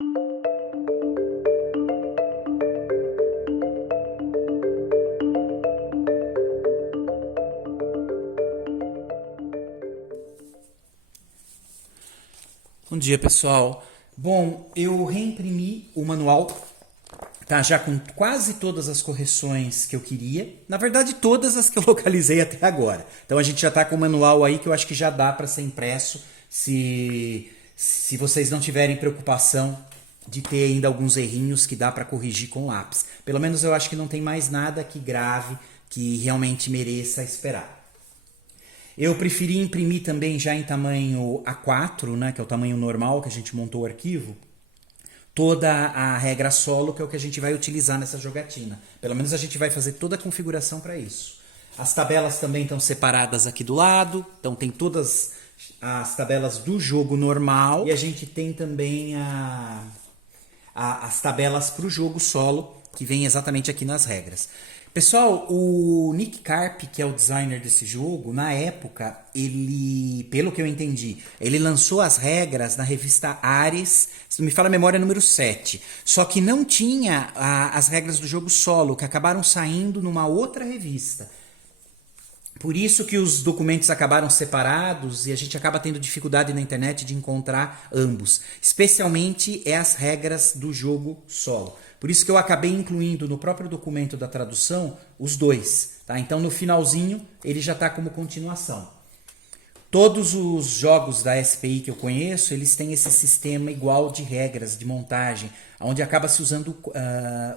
Bom dia, pessoal. Bom, eu reimprimi o manual, tá? Já com quase todas as correções que eu queria. Na verdade, todas as que eu localizei até agora. Então a gente já está com o manual aí que eu acho que já dá para ser impresso se vocês não tiverem preocupação de ter ainda alguns errinhos que dá para corrigir com lápis. Pelo menos eu acho que não tem mais nada que grave que realmente mereça esperar. Eu preferi imprimir também já em tamanho A4, né, que é o tamanho normal que a gente montou o arquivo, toda a regra solo, que é o que a gente vai utilizar nessa jogatina. Pelo menos a gente vai fazer toda a configuração para isso. As tabelas também estão separadas aqui do lado, então tem todas as tabelas do jogo normal e a gente tem também as tabelas para o jogo solo, que vem exatamente aqui nas regras. Pessoal, o Nick Carp, que é o designer desse jogo, na época, ele, pelo que eu entendi, ele lançou as regras na revista Ares, se não me falha a memória, número 7. Só que não tinha as regras do jogo solo, que acabaram saindo numa outra revista. Por isso que os documentos acabaram separados e a gente acaba tendo dificuldade na internet de encontrar ambos. Especialmente as regras do jogo solo. Por isso que eu acabei incluindo no próprio documento da tradução os dois. Tá? Então no finalzinho ele já está como continuação. Todos os jogos da SPI que eu conheço, eles têm esse sistema igual de regras de montagem, onde acaba se usando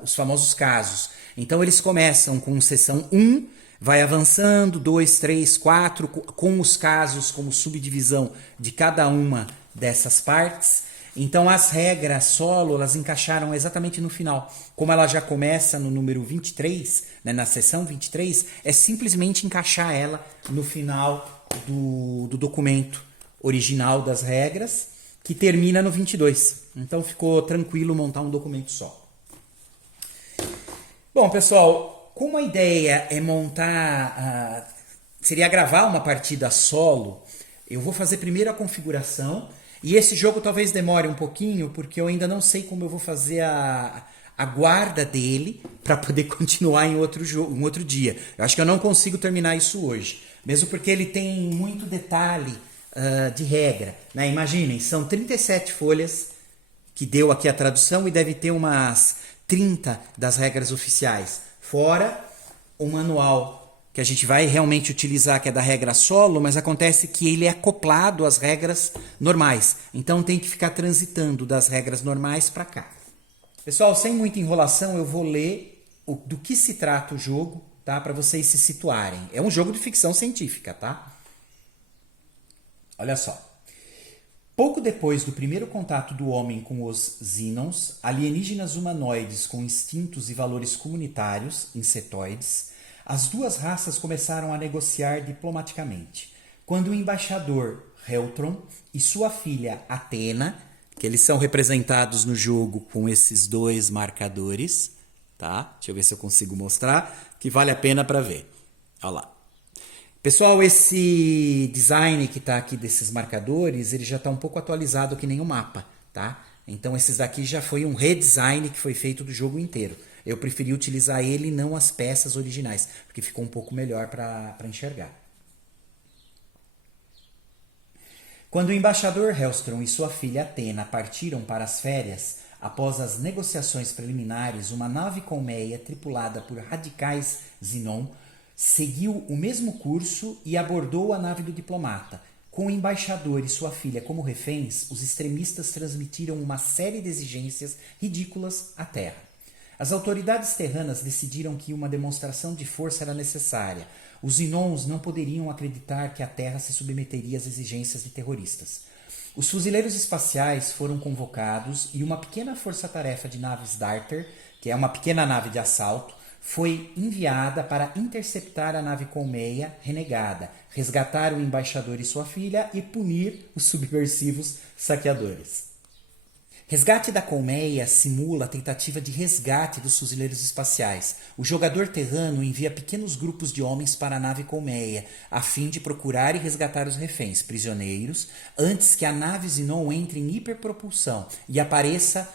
os famosos casos. Então eles começam com seção 1, vai avançando, 2, 3, 4, com os casos como subdivisão de cada uma dessas partes. Então as regras solo, elas encaixaram exatamente no final. Como ela já começa no número 23, né, na seção 23, é simplesmente encaixar ela no final do documento original das regras, que termina no 22. Então ficou tranquilo montar um documento só. Bom, pessoal, como a ideia é montar, seria gravar uma partida solo, eu vou fazer primeiro a configuração, e esse jogo talvez demore um pouquinho, porque eu ainda não sei como eu vou fazer a guarda dele para poder continuar em outro jogo, um outro dia. Eu acho que eu não consigo terminar isso hoje, mesmo porque ele tem muito detalhe de regra. Né? Imaginem, são 37 folhas que deu aqui a tradução e deve ter umas 30 das regras oficiais. Fora o manual que a gente vai realmente utilizar, que é da regra solo, mas acontece que ele é acoplado às regras normais. Então tem que ficar transitando das regras normais para cá. Pessoal, sem muita enrolação, eu vou ler do que se trata o jogo, tá? Para vocês se situarem. É um jogo de ficção científica, tá? Olha só. Pouco depois do primeiro contato do homem com os Xenons, alienígenas humanoides com instintos e valores comunitários, insetoides, as duas raças começaram a negociar diplomaticamente. Quando o embaixador Heltron e sua filha Athena, que eles são representados no jogo com esses dois marcadores, tá? Deixa eu ver se eu consigo mostrar, que vale a pena para ver. Olha lá. Pessoal, esse design que está aqui desses marcadores, ele já está um pouco atualizado que nem o mapa, tá? Então esses daqui já foi um redesign que foi feito do jogo inteiro. Eu preferi utilizar ele e não as peças originais, porque ficou um pouco melhor para enxergar. Quando o embaixador Hellstrom e sua filha Athena partiram para as férias, após as negociações preliminares, uma nave colmeia tripulada por radicais Xenon seguiu o mesmo curso e abordou a nave do diplomata. Com o embaixador e sua filha como reféns, os extremistas transmitiram uma série de exigências ridículas à Terra. As autoridades terranas decidiram que uma demonstração de força era necessária. Os Xenons não poderiam acreditar que a Terra se submeteria às exigências de terroristas. Os fuzileiros espaciais foram convocados e uma pequena força-tarefa de naves Darter, que é uma pequena nave de assalto, foi enviada para interceptar a nave colmeia renegada, resgatar o embaixador e sua filha e punir os subversivos saqueadores. Resgate da colmeia simula a tentativa de resgate dos fuzileiros espaciais. O jogador terrano envia pequenos grupos de homens para a nave colmeia, a fim de procurar e resgatar os reféns prisioneiros, antes que a nave Zenon entre em hiperpropulsão e apareça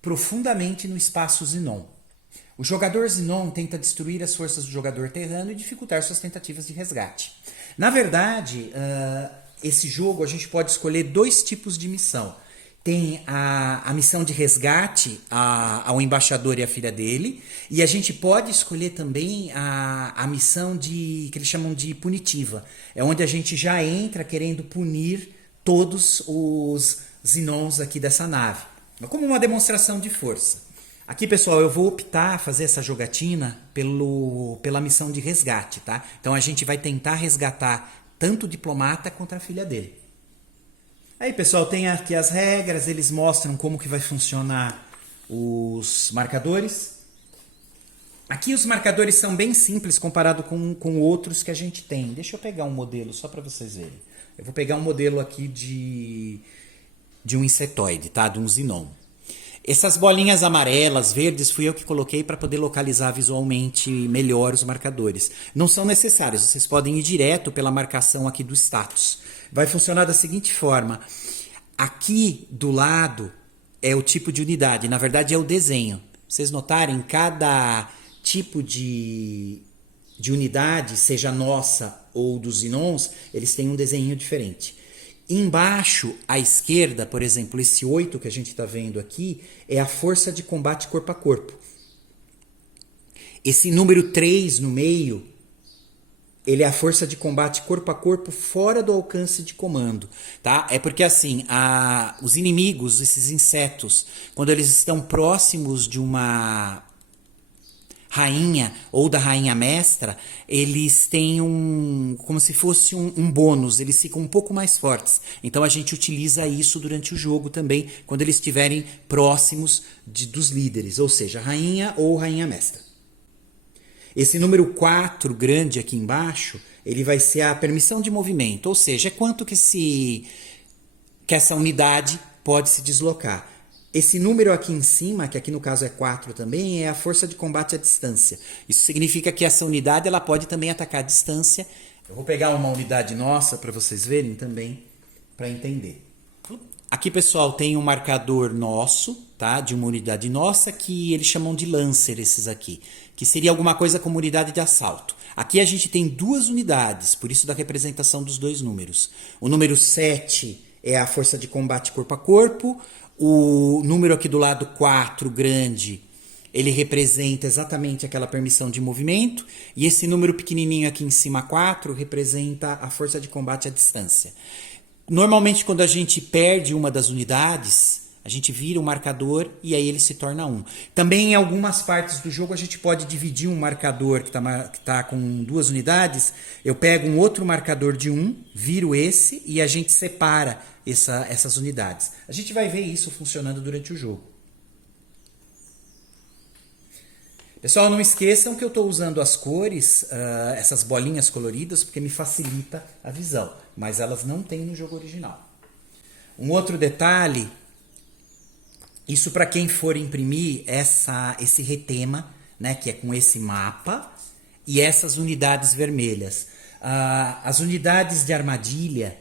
profundamente no espaço Zenon. O jogador Zenon tenta destruir as forças do jogador terrano e dificultar suas tentativas de resgate. Na verdade, esse jogo a gente pode escolher 2 tipos de missão. Tem a missão de resgate ao embaixador e a filha dele. E a gente pode escolher também a missão que eles chamam de punitiva. É onde a gente já entra querendo punir todos os Zenons aqui dessa nave. Como uma demonstração de força. Aqui, pessoal, eu vou optar a fazer essa jogatina pela missão de resgate, tá? Então a gente vai tentar resgatar tanto o diplomata quanto a filha dele. Aí, pessoal, tem aqui as regras, eles mostram como que vai funcionar os marcadores. Aqui os marcadores são bem simples comparado com outros que a gente tem. Deixa eu pegar um modelo só para vocês verem. Eu vou pegar um modelo aqui de um insetoide, tá? De um Zenon. Essas bolinhas amarelas, verdes, fui eu que coloquei para poder localizar visualmente melhor os marcadores. Não são necessários, vocês podem ir direto pela marcação aqui do status. Vai funcionar da seguinte forma. Aqui do lado é o tipo de unidade, na verdade é o desenho. Vocês notarem, cada tipo de unidade, seja nossa ou dos Zenons, eles têm um desenho diferente. Embaixo, à esquerda, por exemplo, esse 8 que a gente está vendo aqui, é a força de combate corpo a corpo. Esse número 3 no meio, ele é a força de combate corpo a corpo fora do alcance de comando, tá? É porque assim, os inimigos, esses insetos, quando eles estão próximos de uma rainha ou da rainha mestra, eles têm como se fosse um bônus, eles ficam um pouco mais fortes. Então a gente utiliza isso durante o jogo também, quando eles estiverem próximos dos líderes, ou seja, rainha ou rainha mestra. Esse número 4 grande aqui embaixo, ele vai ser a permissão de movimento, ou seja, é quanto que essa unidade pode se deslocar. Esse número aqui em cima, que aqui no caso é 4 também, é a força de combate à distância. Isso significa que essa unidade ela pode também atacar à distância. Eu vou pegar uma unidade nossa para vocês verem também, para entender. Aqui, pessoal, tem um marcador nosso, tá? De uma unidade nossa, que eles chamam de Lancer, esses aqui, que seria alguma coisa como unidade de assalto. Aqui a gente tem 2 unidades, por isso da representação dos 2 números. O número 7 é a força de combate corpo a corpo. O número aqui do lado 4, grande, ele representa exatamente aquela permissão de movimento. E esse número pequenininho aqui em cima, 4, representa a força de combate à distância. Normalmente, quando a gente perde uma das unidades, a gente vira o marcador e aí ele se torna 1. Também em algumas partes do jogo a gente pode dividir um marcador que tá com 2 unidades. Eu pego um outro marcador de 1, viro esse e a gente separa essas unidades. A gente vai ver isso funcionando durante o jogo. Pessoal, não esqueçam que eu estou usando as cores, essas bolinhas coloridas, porque me facilita a visão, mas elas não tem no jogo original. Um outro detalhe, isso para quem for imprimir esse retema, né, que é com esse mapa, e essas unidades vermelhas. As unidades de armadilha,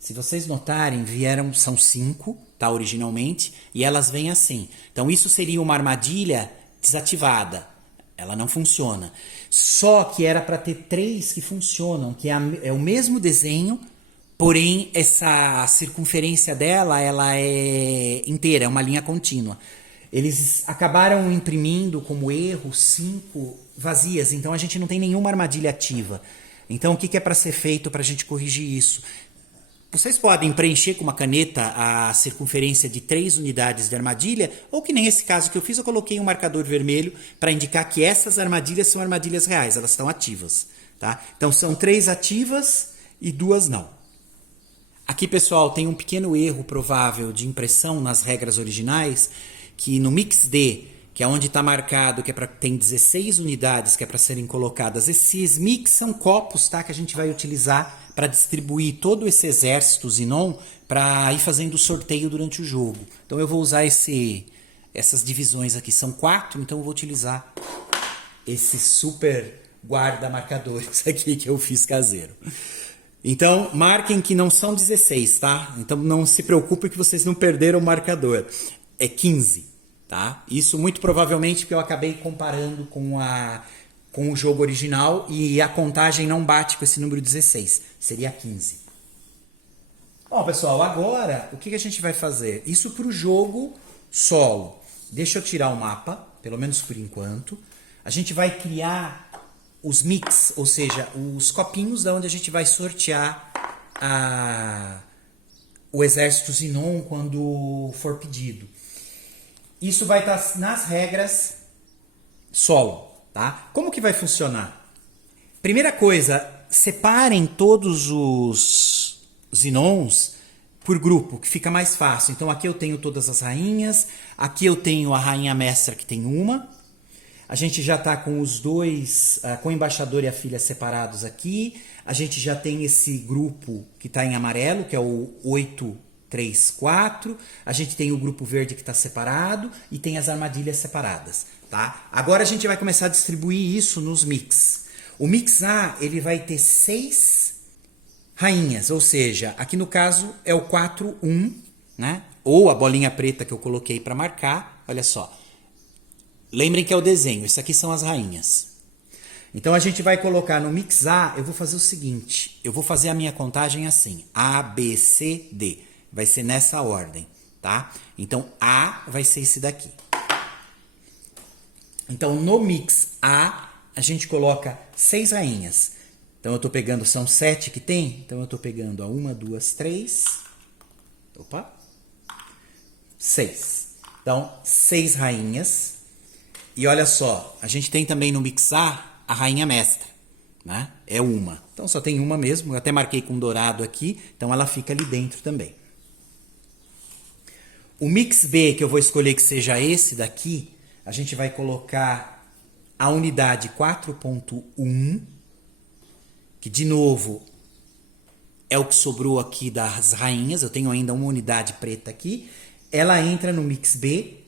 se vocês notarem, são 5, tá, originalmente, e elas vêm assim. Então isso seria uma armadilha desativada, ela não funciona. Só que era para ter 3 que funcionam, que é o mesmo desenho, porém essa circunferência dela ela é inteira, é uma linha contínua. Eles acabaram imprimindo como erro 5 vazias, então a gente não tem nenhuma armadilha ativa. Então o que é para ser feito para a gente corrigir isso? Vocês podem preencher com uma caneta a circunferência de 3 unidades de armadilha, ou que nem esse caso que eu fiz, eu coloquei um marcador vermelho para indicar que essas armadilhas são armadilhas reais, elas estão ativas. Tá? Então são 3 ativas e 2 não. Aqui, pessoal, tem um pequeno erro provável de impressão nas regras originais, que no Mix D que é onde está marcado que é tem 16 unidades que é para serem colocadas. Esses mix são copos, tá, que a gente vai utilizar para distribuir todo esse exército Zinon para ir fazendo o sorteio durante o jogo. Então eu vou usar essas divisões aqui. São 4, então eu vou utilizar esse super guarda-marcadores aqui que eu fiz caseiro. Então, marquem que não são 16, tá? Então não se preocupe que vocês não perderam o marcador. É 15. Tá? Isso muito provavelmente porque eu acabei comparando com o jogo original e a contagem não bate com esse número 16, seria 15. Bom, pessoal, agora o que a gente vai fazer? Isso para o jogo solo. Deixa eu tirar o mapa, pelo menos por enquanto. A gente vai criar os mix, ou seja, os copinhos da onde a gente vai sortear o exército Zinon quando for pedido. Isso vai estar nas regras solo, tá? Como que vai funcionar? Primeira coisa, separem todos os Zinons por grupo, que fica mais fácil. Então aqui eu tenho todas as rainhas, aqui eu tenho a rainha mestra que tem uma. A gente já está com os dois, com o embaixador e a filha separados aqui. A gente já tem esse grupo que está em amarelo, que é o 8, 3, 4. A gente tem o grupo verde que está separado e tem as armadilhas separadas, tá? Agora a gente vai começar a distribuir isso nos mix. O mix A, ele vai ter 6 rainhas, ou seja, aqui no caso é o 4, 1, né? Ou a bolinha preta que eu coloquei para marcar, olha só. Lembrem que é o desenho, isso aqui são as rainhas. Então a gente vai colocar no mix A, eu vou fazer o seguinte, eu vou fazer a minha contagem assim, A, B, C, D. Vai ser nessa ordem, tá? Então, A vai ser esse daqui. Então, no mix A, a gente coloca 6 rainhas. Então, eu tô pegando, são 7 que tem. Então, eu tô pegando a 1, 2, 3. Opa. 6. Então, 6 rainhas. E olha só, a gente tem também no mix A rainha mestra, né? É uma. Então, só tem uma mesmo. Eu até marquei com dourado aqui. Então, ela fica ali dentro também. O mix B, que eu vou escolher que seja esse daqui, a gente vai colocar a unidade 4.1, que de novo é o que sobrou aqui das rainhas. Eu tenho ainda uma unidade preta aqui. Ela entra no mix B,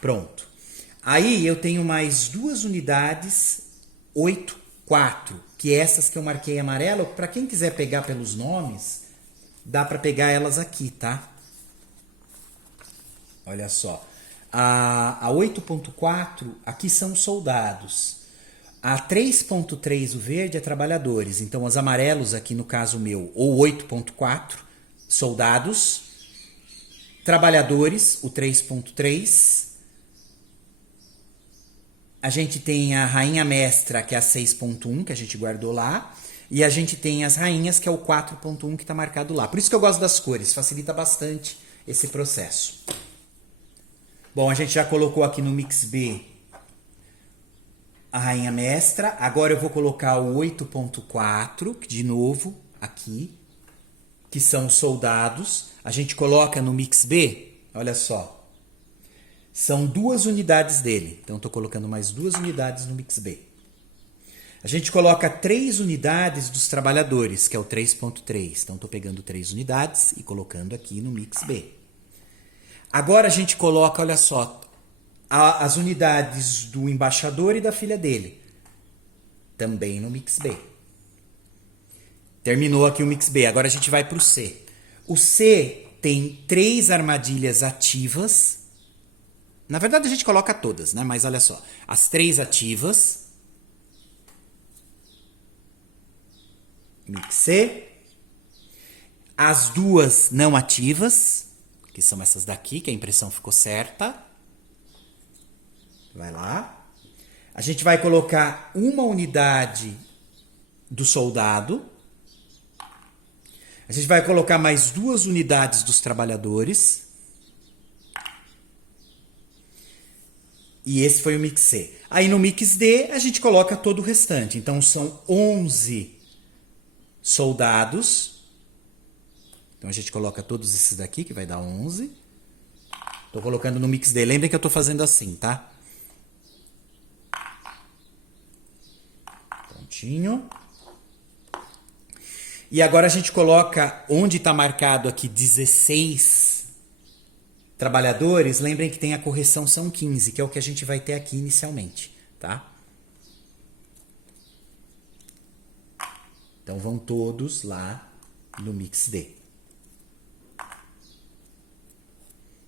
pronto. Aí eu tenho mais 2 unidades 8, 4, que é essas que eu marquei amarelo. Para quem quiser pegar pelos nomes, dá para pegar elas aqui, tá? Olha só, a 8.4 aqui são soldados, a 3.3 o verde é trabalhadores, então os amarelos aqui no caso meu, ou 8.4, soldados, trabalhadores, o 3.3, a gente tem a rainha mestra que é a 6.1 que a gente guardou lá, e a gente tem as rainhas que é o 4.1 que está marcado lá. Por isso que eu gosto das cores, facilita bastante esse processo. Bom, a gente já colocou aqui no mix B a rainha mestra. Agora eu vou colocar o 8.4, de novo, aqui, que são os soldados. A gente coloca no mix B, olha só, são 2 unidades dele. Então, estou colocando mais 2 unidades no mix B. A gente coloca 3 unidades dos trabalhadores, que é o 3.3. Então, estou pegando 3 unidades e colocando aqui no mix B. Agora a gente coloca, olha só, as unidades do embaixador e da filha dele. Também no mix B. Terminou aqui o mix B. Agora a gente vai para o C. O C tem 3 armadilhas ativas. Na verdade a gente coloca todas, né? Mas olha só. As 3 ativas. Mix C. As 2 não ativas, que são essas daqui, que a impressão ficou certa. Vai lá. A gente vai colocar uma unidade do soldado. A gente vai colocar mais 2 unidades dos trabalhadores. E esse foi o mix C. Aí no mix D a gente coloca todo o restante. Então são 11 soldados. Então a gente coloca todos esses daqui, que vai dar 11. Estou colocando no mix D. Lembrem que eu estou fazendo assim, tá? certinho. E agora a gente coloca onde está marcado aqui 16 trabalhadores. Lembrem que tem a correção são 15, que é o que a gente vai ter aqui inicialmente, tá? Então vão todos lá no MixD.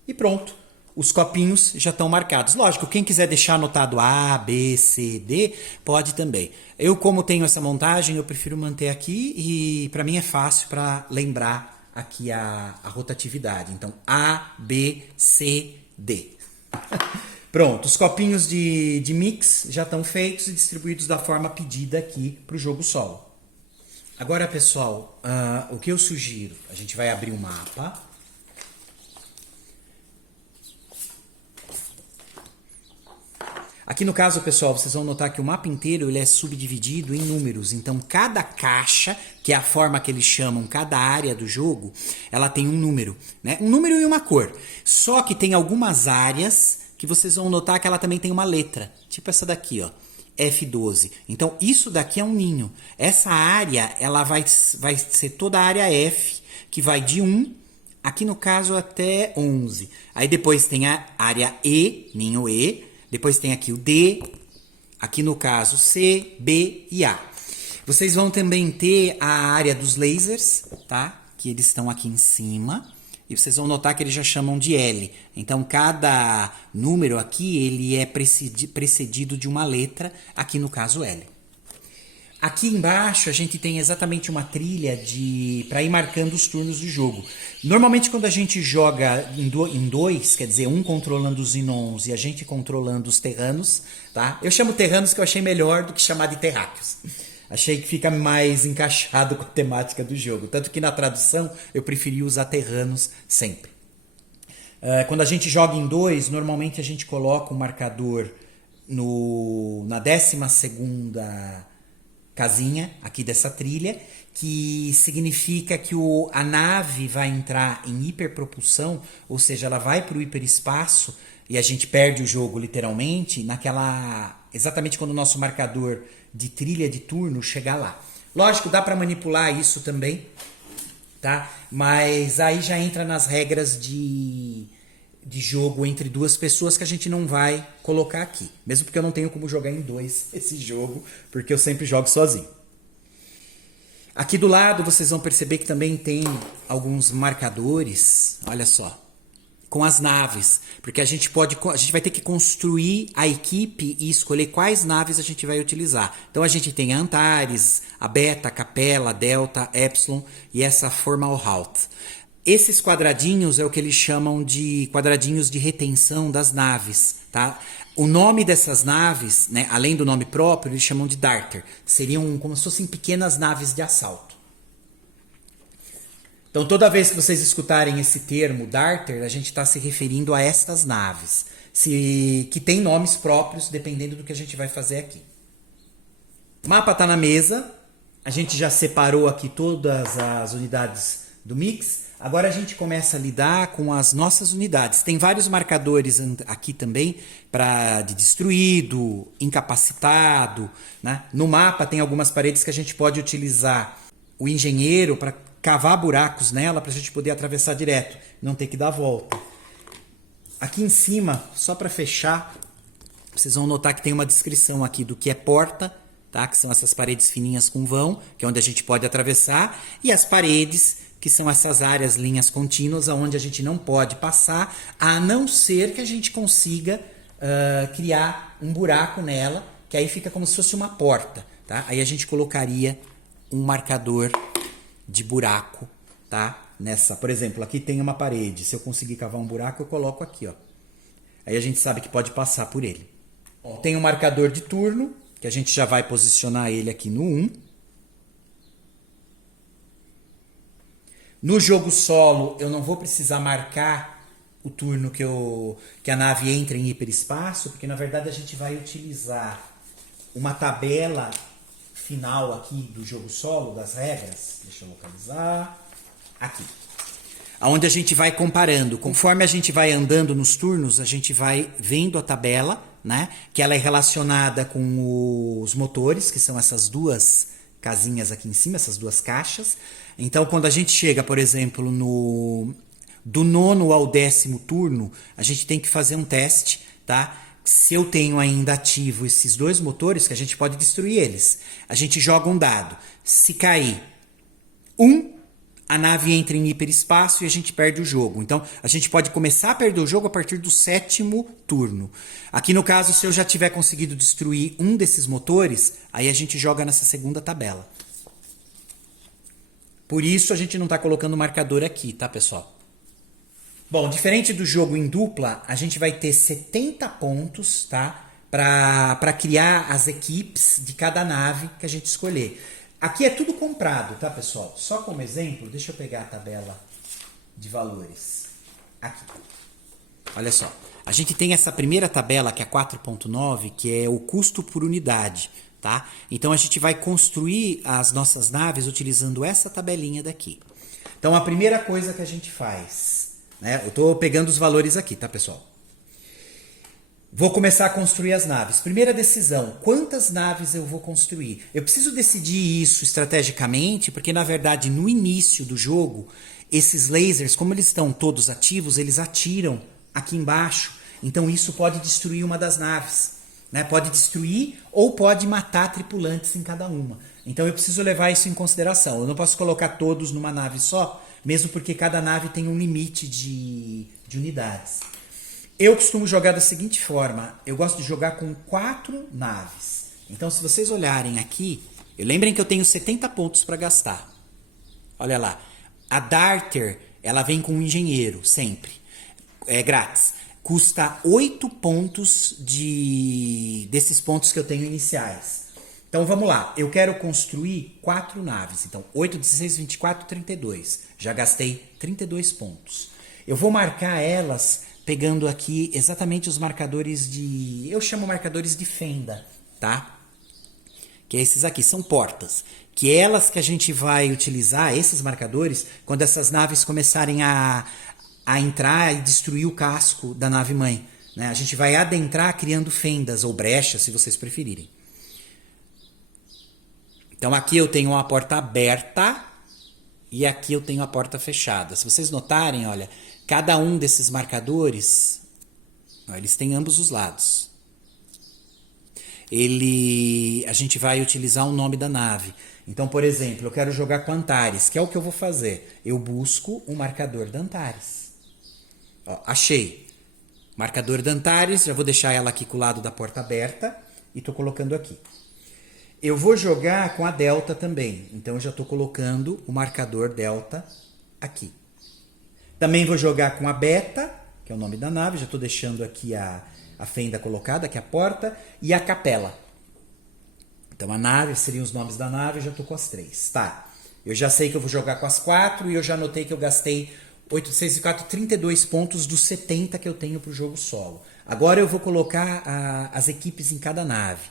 E pronto. Os copinhos já estão marcados. Lógico, quem quiser deixar anotado A, B, C, D, pode também. Eu, como tenho essa montagem, eu prefiro manter aqui e para mim é fácil para lembrar aqui a rotatividade. Então, A, B, C, D. Pronto, os copinhos de mix já estão feitos e distribuídos da forma pedida aqui para o jogo solo. Agora, pessoal, o que eu sugiro? A gente vai abrir o mapa. Aqui no caso, pessoal, vocês vão notar que o mapa inteiro ele é subdividido em números. Então, cada caixa, que é a forma que eles chamam, cada área do jogo, ela tem um número, né? Um número e uma cor. Só que tem algumas áreas que vocês vão notar que ela também tem uma letra. Tipo essa daqui, ó. F12. Então, isso daqui é um ninho. Essa área, ela vai ser toda a área F, que vai de 1, aqui no caso até 11. Aí depois tem a área E, ninho E. Depois tem aqui o D, aqui no caso C, B e A. Vocês vão também ter a área dos lasers, tá? Que eles estão aqui em cima. E vocês vão notar que eles já chamam de L. Então, cada número aqui, ele é precedido de uma letra, aqui no caso L. Aqui embaixo a gente tem exatamente uma trilha para ir marcando os turnos do jogo. Normalmente quando a gente joga em dois, quer dizer, um controlando os Inons e a gente controlando os terranos, tá? Eu chamo terranos que eu achei melhor do que chamar de terráqueos. Achei que fica mais encaixado com a temática do jogo. Tanto que na tradução eu preferi usar terranos sempre. Quando a gente joga em dois, normalmente a gente coloca o marcador na 12ª casinha aqui dessa trilha, que significa que a nave vai entrar em hiperpropulsão, ou seja, ela vai para o hiperespaço e a gente perde o jogo literalmente exatamente quando o nosso marcador de trilha de turno chegar lá. Lógico, dá para manipular isso também, tá? Mas aí já entra nas regras de jogo entre duas pessoas que a gente não vai colocar aqui. Mesmo porque eu não tenho como jogar em dois esse jogo, porque eu sempre jogo sozinho. Aqui do lado vocês vão perceber que também tem alguns marcadores, olha só, com as naves. Porque a gente vai ter que construir a equipe e escolher quais naves a gente vai utilizar. Então a gente tem a Antares, a Beta, a Capella, a Delta, Epsilon e essa Fomalhaut. Esses quadradinhos é o que eles chamam de quadradinhos de retenção das naves, tá? O nome dessas naves, né, além do nome próprio, eles chamam de Darter. Seriam como se fossem pequenas naves de assalto. Então, toda vez que vocês escutarem esse termo Darter, a gente está se referindo a estas naves, que têm nomes próprios, dependendo do que a gente vai fazer aqui. O mapa está na mesa. A gente já separou aqui todas as unidades do mix. Agora a gente começa a lidar com as nossas unidades. Tem vários marcadores aqui também de destruído, incapacitado, né? No mapa tem algumas paredes que a gente pode utilizar o engenheiro para cavar buracos nela para a gente poder atravessar direto, não ter que dar a volta. Aqui em cima, só para fechar, vocês vão notar que tem uma descrição aqui do que é porta, tá? Que são essas paredes fininhas com vão, que é onde a gente pode atravessar, e as paredes que são essas áreas, linhas contínuas, onde a gente não pode passar, a não ser que a gente consiga criar um buraco nela, que aí fica como se fosse uma porta, tá? Aí a gente colocaria um marcador de buraco, tá? Por exemplo, aqui tem uma parede, se eu conseguir cavar um buraco, eu coloco aqui, ó. Aí a gente sabe que pode passar por ele. Ó, tem um marcador de turno, que a gente já vai posicionar ele aqui no 1. No jogo solo, eu não vou precisar marcar o turno que a nave entra em hiperespaço, porque na verdade a gente vai utilizar uma tabela final aqui do jogo solo, das regras. Deixa eu localizar. Aqui. onde a gente vai comparando. Conforme a gente vai andando nos turnos, a gente vai vendo a tabela, né? Que ela é relacionada com os motores, que são essas duas casinhas aqui em cima, essas duas caixas. Então, quando a gente chega, por exemplo, do 9º ao 10º turno, a gente tem que fazer um teste, tá? Se eu tenho ainda ativo esses dois motores, que a gente pode destruir eles. A gente joga um dado. Se cair a nave entra em hiperespaço e a gente perde o jogo. Então, a gente pode começar a perder o jogo a partir do 7º turno. Aqui no caso, se eu já tiver conseguido destruir um desses motores, aí a gente joga nessa segunda tabela. Por isso a gente não está colocando marcador aqui, tá, pessoal? Bom, diferente do jogo em dupla, a gente vai ter 70 pontos, tá? Para criar as equipes de cada nave que a gente escolher. Aqui é tudo comprado, tá, pessoal? Só como exemplo, deixa eu pegar a tabela de valores. Aqui. Olha só. A gente tem essa primeira tabela, que é 4.9, que é o custo por unidade, tá? Então, a gente vai construir as nossas naves utilizando essa tabelinha daqui. Então, a primeira coisa que a gente faz, né? Eu estou pegando os valores aqui, tá, pessoal? Vou começar a construir as naves. Primeira decisão, quantas naves eu vou construir? Eu preciso decidir isso estrategicamente, porque na verdade no início do jogo, esses lasers, como eles estão todos ativos, eles atiram aqui embaixo. Então isso pode destruir uma das naves, né? Pode destruir ou pode matar tripulantes em cada uma. Então eu preciso levar isso em consideração. Eu não posso colocar todos numa nave só, mesmo porque cada nave tem um limite de unidades. Eu costumo jogar da seguinte forma, eu gosto de jogar com 4 naves. Então, se vocês olharem aqui, lembrem que eu tenho 70 pontos para gastar. Olha lá, a Darter, ela vem com um engenheiro, sempre. É grátis. Custa 8 pontos desses pontos que eu tenho iniciais. Então, vamos lá. Eu quero construir 4 naves. Então, 8, 16, 24, 32. Já gastei 32 pontos. Eu vou marcar elas pegando aqui exatamente os marcadores eu chamo marcadores de fenda, tá? Que esses aqui são portas, que elas que a gente vai utilizar, esses marcadores, quando essas naves começarem a entrar e destruir o casco da nave mãe, né? A gente vai adentrar criando fendas ou brechas, se vocês preferirem. Então aqui eu tenho uma porta aberta e aqui eu tenho a porta fechada. Se vocês notarem, olha, cada um desses marcadores, eles têm ambos os lados. A gente vai utilizar o nome da nave. Então, por exemplo, eu quero jogar com Antares, que é o que eu vou fazer. Eu busco um marcador da Antares. Ó, achei. Marcador da Antares, já vou deixar ela aqui com o lado da porta aberta e estou colocando aqui. Eu vou jogar com a Delta também. Então, eu já estou colocando o marcador Delta aqui. Também vou jogar com a Beta, que é o nome da nave. Já estou deixando aqui a fenda colocada, aqui a porta. E a Capela. Então a nave, seriam os nomes da nave, eu já estou com as 3. Tá, eu já sei que eu vou jogar com as 4 e eu já anotei que eu gastei 8, 6 e 4, 32 pontos dos 70 que eu tenho para o jogo solo. Agora eu vou colocar as equipes em cada nave.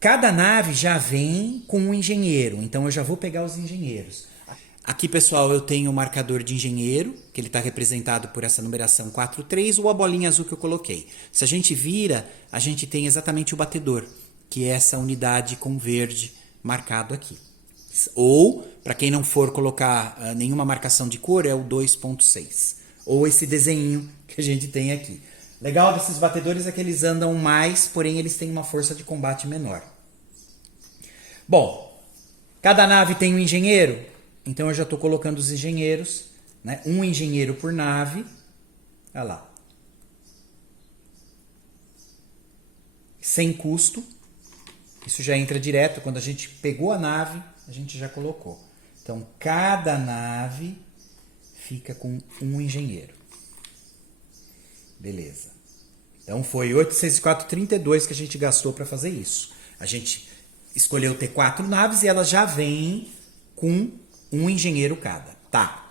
Cada nave já vem com um engenheiro, então eu já vou pegar os engenheiros. Aqui, pessoal, eu tenho o marcador de engenheiro, que ele está representado por essa numeração 43, ou a bolinha azul que eu coloquei. Se a gente vira, a gente tem exatamente o batedor, que é essa unidade com verde marcado aqui. Ou, para quem não for colocar nenhuma marcação de cor, é o 2.6. Ou esse desenho que a gente tem aqui. Legal desses batedores é que eles andam mais, porém eles têm uma força de combate menor. Bom, cada nave tem um engenheiro, então eu já estou colocando os engenheiros, né? Um engenheiro por nave. Olha lá. Sem custo. Isso já entra direto, quando a gente pegou a nave, a gente já colocou. Então, cada nave fica com um engenheiro. Beleza. Então, foi 8, 6, 4, 32 que a gente gastou para fazer isso. A gente escolheu ter 4 naves e elas já vêm com um engenheiro cada. Tá.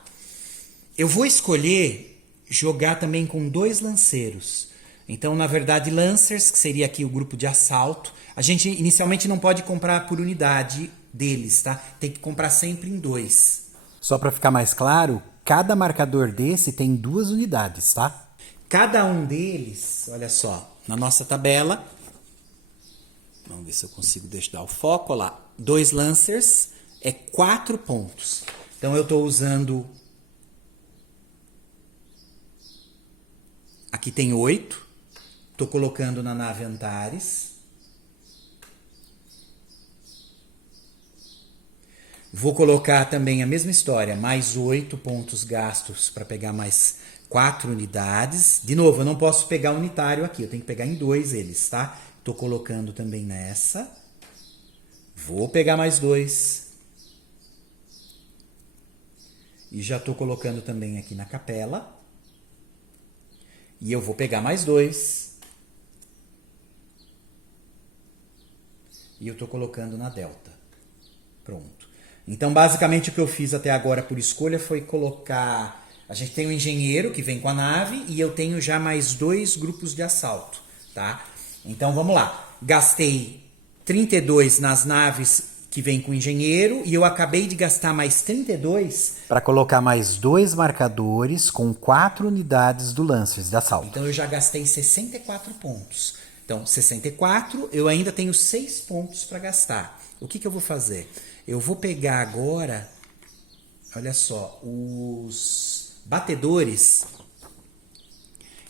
Eu vou escolher jogar também com 2 lanceiros. Então, na verdade, Lancers, que seria aqui o grupo de assalto, a gente inicialmente não pode comprar por unidade deles, tá? Tem que comprar sempre em 2. Só para ficar mais claro, Cada marcador desse tem 2 unidades, tá? Cada um deles, olha só, na nossa tabela, vamos ver se eu consigo dar o foco, olha lá, 2 Lancers é 4 pontos. Então eu estou usando, aqui tem 8, estou colocando na nave Antares. Vou colocar também a mesma história, mais 8 pontos gastos para pegar mais 4 unidades. De novo, eu não posso pegar unitário aqui, eu tenho que pegar em 2 eles, tá? Estou colocando também nessa. Vou pegar mais 2. E já estou colocando também aqui na capela. E eu vou pegar mais 2. E eu estou colocando na delta. Pronto. Então, basicamente, o que eu fiz até agora por escolha foi colocar... A gente tem um engenheiro que vem com a nave e eu tenho já mais 2 grupos de assalto, tá? Então, vamos lá. Gastei 32 nas naves que vem com o engenheiro e eu acabei de gastar mais 32 para colocar mais 2 marcadores com 4 unidades do Lancers de assalto. Então, eu já gastei 64 pontos. Então, 64, eu ainda tenho 6 pontos para gastar. O que eu vou fazer? Eu vou pegar agora, olha só, os batedores,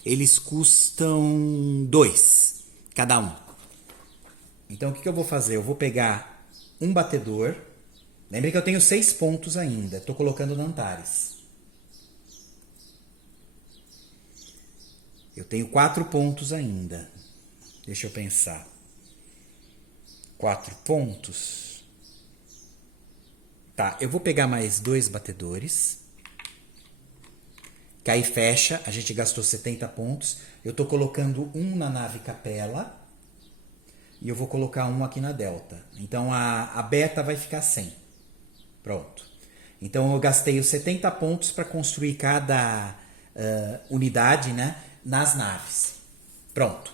eles custam 2, cada um. Então, o que eu vou fazer? Eu vou pegar um batedor, lembre que eu tenho 6 pontos ainda, estou colocando no Antares. Eu tenho 4 pontos ainda, deixa eu pensar. 4 pontos... Tá, eu vou pegar mais 2 batedores. Que aí fecha, a gente gastou 70 pontos. Eu tô colocando um na nave capela. E eu vou colocar um aqui na delta. Então a beta vai ficar 100. Pronto. Então eu gastei os 70 pontos para construir cada unidade, né, nas naves. Pronto.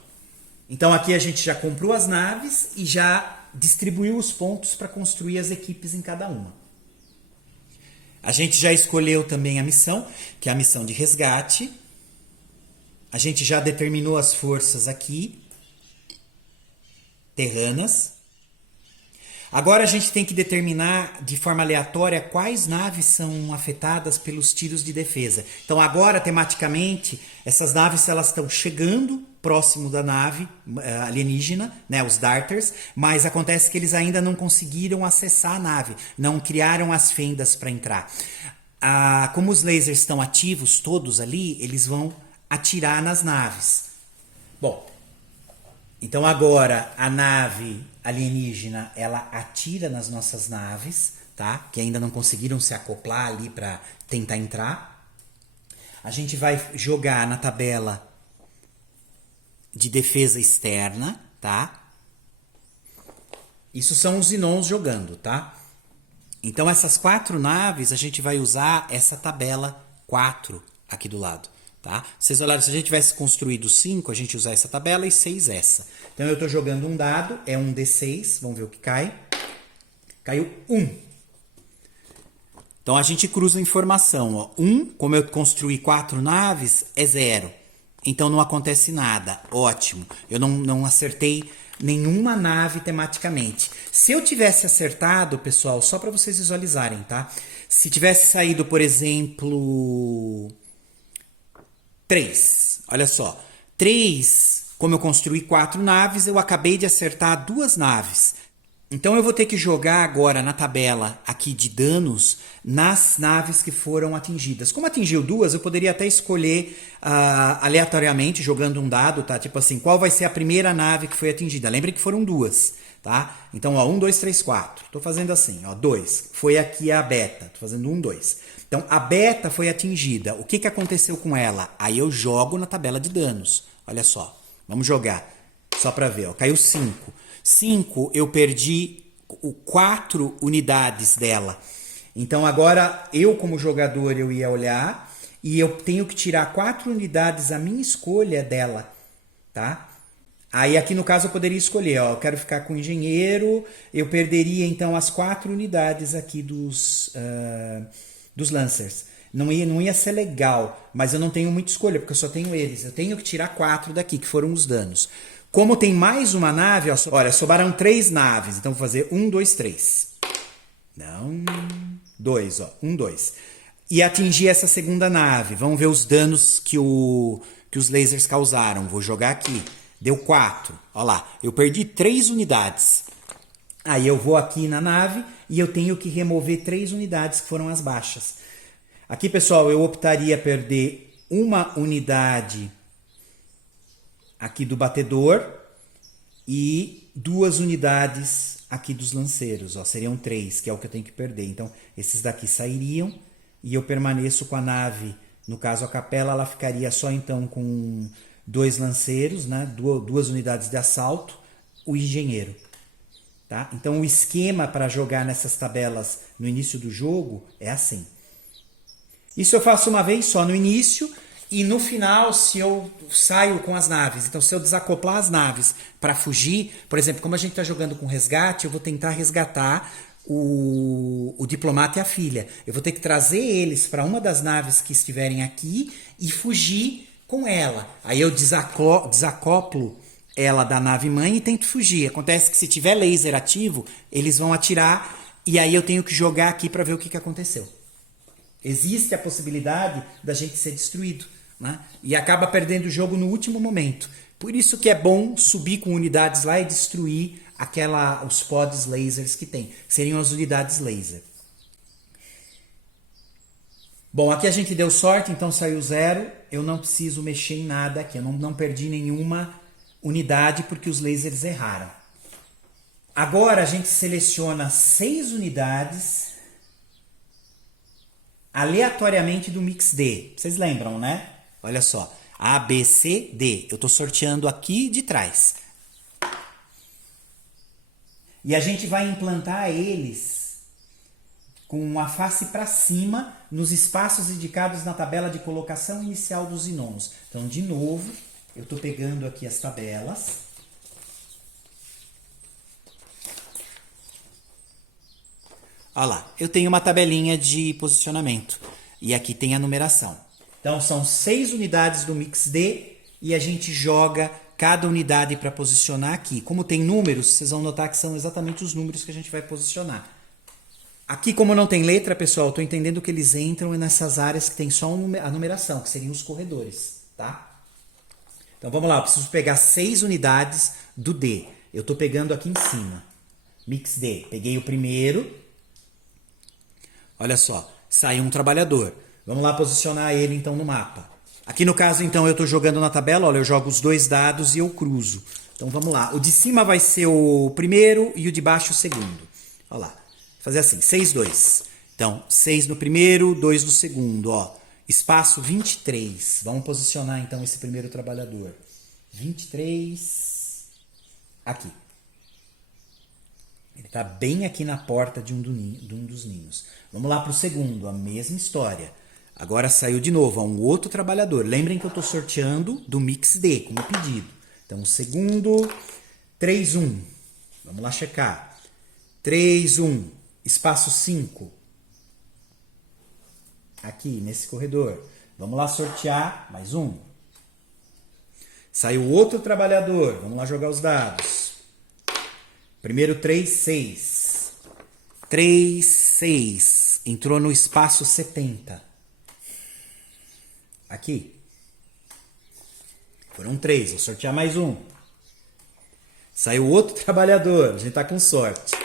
Então aqui a gente já comprou as naves e já distribuiu os pontos para construir as equipes em cada uma. A gente já escolheu também a missão, que é a missão de resgate. A gente já determinou as forças aqui, terranas. Agora a gente tem que determinar de forma aleatória quais naves são afetadas pelos tiros de defesa. Então agora, tematicamente, essas naves elas estão chegando próximo da nave alienígena, né, os Darters, mas acontece que eles ainda não conseguiram acessar a nave, não criaram as fendas para entrar. Como os lasers estão ativos todos ali, eles vão atirar nas naves. Bom, então agora a nave alienígena, ela atira nas nossas naves, tá? Que ainda não conseguiram se acoplar ali para tentar entrar. A gente vai jogar na tabela de defesa externa, tá? Isso são os Zinons jogando, tá? Então essas 4 naves a gente vai usar essa tabela 4 aqui do lado. Tá? Vocês olharam, se a gente tivesse construído 5, a gente usar essa tabela e 6 essa. Então eu estou jogando um dado, é um D6, vamos ver o que cai. Caiu 1. Então a gente cruza a informação. Ó. 1, como eu construí 4 naves, é 0. Então não acontece nada. Ótimo. Eu não acertei nenhuma nave tematicamente. Se eu tivesse acertado, pessoal, só para vocês visualizarem, tá? Se tivesse saído, por exemplo... 3, olha só, 3, como eu construí 4 naves, eu acabei de acertar 2 naves. Então eu vou ter que jogar agora na tabela aqui de danos nas naves que foram atingidas. Como atingiu 2, eu poderia até escolher aleatoriamente, jogando um dado, tá? Tipo assim, qual vai ser a primeira nave que foi atingida? Lembre que foram 2, tá? Então, ó, 1, 2, 3, 4. Tô fazendo assim, ó, 2. Foi aqui a beta, tô fazendo 1, 2. Então, a beta foi atingida. O que aconteceu com ela? Aí eu jogo na tabela de danos. Olha só. Vamos jogar. Só para ver. Ó. Caiu 5. 5, eu perdi 4 unidades dela. Então, agora, eu como jogador, eu ia olhar e eu tenho que tirar 4 unidades a minha escolha dela. Tá? Aí, aqui no caso, eu poderia escolher. Ó, eu quero ficar com o engenheiro. Eu perderia, então, as 4 unidades aqui dos Lancers. não ia ser legal, mas eu não tenho muita escolha, porque eu só tenho eles. Eu tenho que tirar 4 daqui, que foram os danos. Como tem mais uma nave, ó, olha, sobraram 3 naves. Então vou fazer 1, 2, 3. Não, 2, ó. 1, 2. E atingir essa segunda nave. Vamos ver os danos que os lasers causaram. Vou jogar aqui. Deu 4. Olha lá, eu perdi 3 unidades. Aí eu vou aqui na nave e eu tenho que remover 3 unidades que foram as baixas. Aqui, pessoal, eu optaria perder uma unidade aqui do batedor e 2 unidades aqui dos lanceiros. Ó, seriam 3, que é o que eu tenho que perder. Então, esses daqui sairiam e eu permaneço com a nave. No caso, a capela, ela ficaria só então com 2 lanceiros, né? 2 unidades de assalto, o engenheiro. Tá? Então, o esquema para jogar nessas tabelas no início do jogo é assim. Isso eu faço uma vez só no início e no final, se eu saio com as naves. Então, se eu desacoplar as naves para fugir, por exemplo, como a gente está jogando com resgate, eu vou tentar resgatar o diplomata e a filha. Eu vou ter que trazer eles para uma das naves que estiverem aqui e fugir com ela. Aí eu desacoplo ela da nave mãe e tento fugir. Acontece que se tiver laser ativo, eles vão atirar e aí eu tenho que jogar aqui para ver o que aconteceu. Existe a possibilidade da gente ser destruído, né? E acaba perdendo o jogo no último momento. Por isso que é bom subir com unidades lá e destruir os pods lasers que tem. Seriam as unidades laser. Bom, aqui a gente deu sorte, então saiu 0. Eu não preciso mexer em nada aqui. Eu não perdi nenhuma unidade porque os lasers erraram. Agora a gente seleciona 6 unidades aleatoriamente do mix D. Vocês lembram, né? Olha só. A, B, C, D. Eu estou sorteando aqui de trás. E a gente vai implantar eles com a face para cima nos espaços indicados na tabela de colocação inicial dos Zinons. Então, de novo, eu estou pegando aqui as tabelas. Olha lá, eu tenho uma tabelinha de posicionamento e aqui tem a numeração. Então são 6 unidades do mix D e a gente joga cada unidade para posicionar aqui. Como tem números, vocês vão notar que são exatamente os números que a gente vai posicionar. Aqui, como não tem letra, pessoal, estou entendendo que eles entram nessas áreas que tem só a numeração, que seriam os corredores, tá? Então vamos lá, eu preciso pegar 6 unidades do D. Eu estou pegando aqui em cima. Mix D. Peguei o primeiro. Olha só, saiu um trabalhador. Vamos lá posicionar ele então no mapa. Aqui no caso então eu estou jogando na tabela, olha, eu jogo os 2 dados e eu cruzo. Então vamos lá, o de cima vai ser o primeiro e o de baixo o segundo. Olha lá, vou fazer assim, 6, 2. Então 6 no primeiro, 2 no segundo, ó. Espaço 23. Vamos posicionar então esse primeiro trabalhador. 23, aqui. Ele está bem aqui na porta de um dos ninhos. Vamos lá para o segundo, a mesma história. Agora saiu de novo, ó, um outro trabalhador. Lembrem que eu estou sorteando do mix D, como pedido. Então, o segundo, 3, 1. Vamos lá checar. 3, 1. Espaço 5. Aqui, nesse corredor. Vamos lá sortear mais um. Saiu outro trabalhador. Vamos lá jogar os dados. Primeiro 3, 6. 3, 6. Entrou no espaço 70. Aqui. Foram 3. Vou sortear mais um. Saiu outro trabalhador. A gente tá com sorte.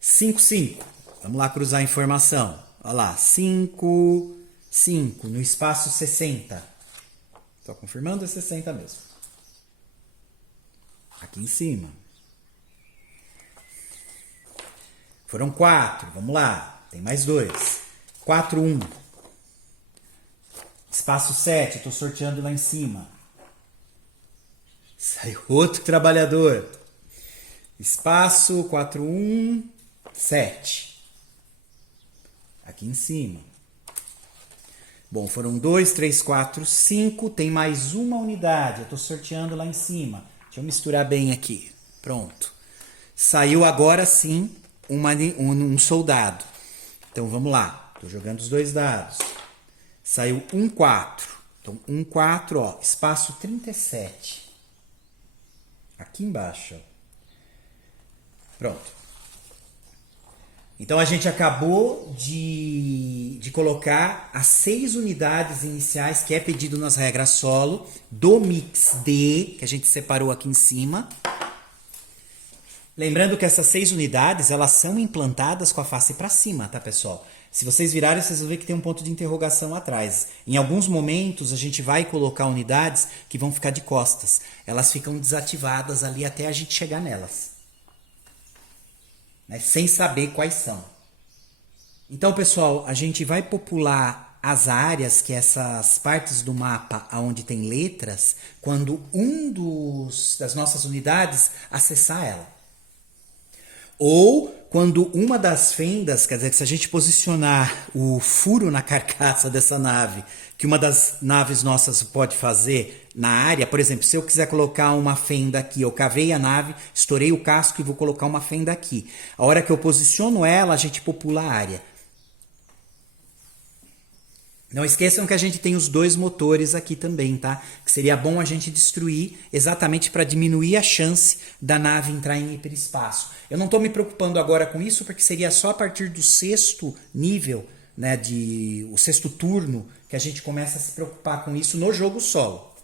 5, 5. Vamos lá cruzar a informação. Olha lá. 5, 5. No espaço 60. Só confirmando, é 60 mesmo. Aqui em cima. Foram 4, vamos lá, tem mais 2. 4, 1. Espaço 7, estou sorteando lá em cima. Saiu outro trabalhador. Espaço 4, 1, 7. Aqui em cima. Bom, foram 2, 3, 4, 5. Tem mais uma unidade, eu estou sorteando lá em cima. Deixa eu misturar bem aqui. Pronto. Saiu agora sim um soldado. Então vamos lá. Estou jogando os 2 dados. Saiu 1, 4. Então, 1, 4, ó, espaço 37. Aqui embaixo, ó. Pronto. Então, a gente acabou de colocar as 6 unidades iniciais que é pedido nas regras solo do Mix D, que a gente separou aqui em cima. Lembrando que essas 6 unidades, elas são implantadas com a face para cima, tá, pessoal? Se vocês virarem, vocês vão ver que tem um ponto de interrogação atrás. Em alguns momentos, a gente vai colocar unidades que vão ficar de costas. Elas ficam desativadas ali até a gente chegar nelas, né? Sem saber quais são. Então, pessoal, a gente vai popular as áreas, que é essas partes do mapa onde tem letras, quando das nossas unidades acessar ela. Ou quando uma das fendas, quer dizer, que se a gente posicionar o furo na carcaça dessa nave, que uma das naves nossas pode fazer na área, por exemplo, se eu quiser colocar uma fenda aqui, eu cavei a nave, estourei o casco e vou colocar uma fenda aqui. A hora que eu posiciono ela, a gente popula a área. Não esqueçam que a gente tem os 2 motores aqui também, tá? Que seria bom a gente destruir exatamente para diminuir a chance da nave entrar em hiperespaço. Eu não estou me preocupando agora com isso, porque seria só a partir do 6º nível, né, o 6º turno, que a gente começa a se preocupar com isso no jogo solo.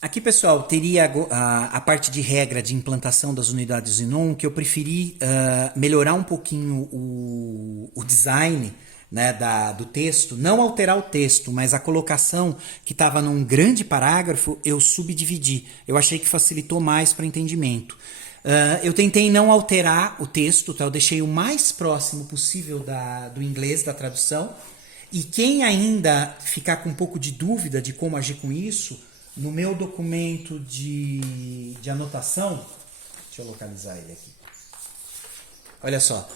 Aqui, pessoal, teria a parte de regra de implantação das unidades Xenon, que eu preferi melhorar um pouquinho o design, né, do texto, não alterar o texto, mas a colocação que estava num grande parágrafo, eu subdividi. Eu achei que facilitou mais para entendimento. Eu tentei não alterar o texto, tá? Eu deixei o mais próximo possível do inglês, da tradução. E quem ainda ficar com um pouco de dúvida de como agir com isso, no meu documento de anotação, deixa eu localizar ele aqui. Olha só.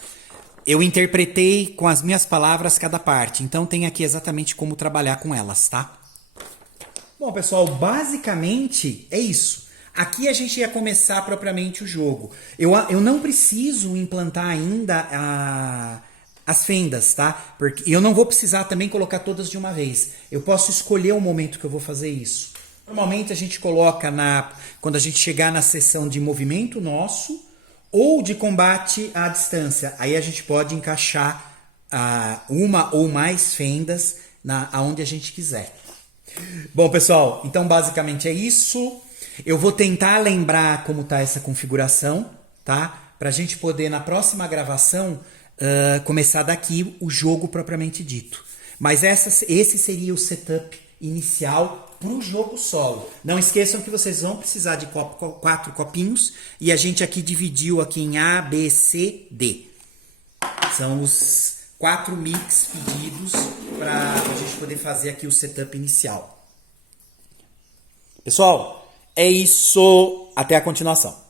Eu interpretei com as minhas palavras cada parte, então tem aqui exatamente como trabalhar com elas, tá? Bom, pessoal, basicamente é isso. Aqui a gente ia começar propriamente o jogo. Eu não preciso implantar ainda as fendas, tá? Porque eu não vou precisar também colocar todas de uma vez. Eu posso escolher o momento que eu vou fazer isso. Normalmente a gente coloca quando a gente chegar na seção de movimento nosso, ou de combate à distância. Aí a gente pode encaixar uma ou mais fendas aonde a gente quiser. Bom, pessoal, então basicamente é isso. Eu vou tentar lembrar como está essa configuração, tá? Para a gente poder, na próxima gravação, começar daqui o jogo propriamente dito. Mas esse seria o setup inicial para o jogo solo. Não esqueçam que vocês vão precisar de 4 copinhos e a gente aqui dividiu aqui em A, B, C, D. São os 4 mix pedidos para a gente poder fazer aqui o setup inicial. Pessoal, é isso. Até a continuação.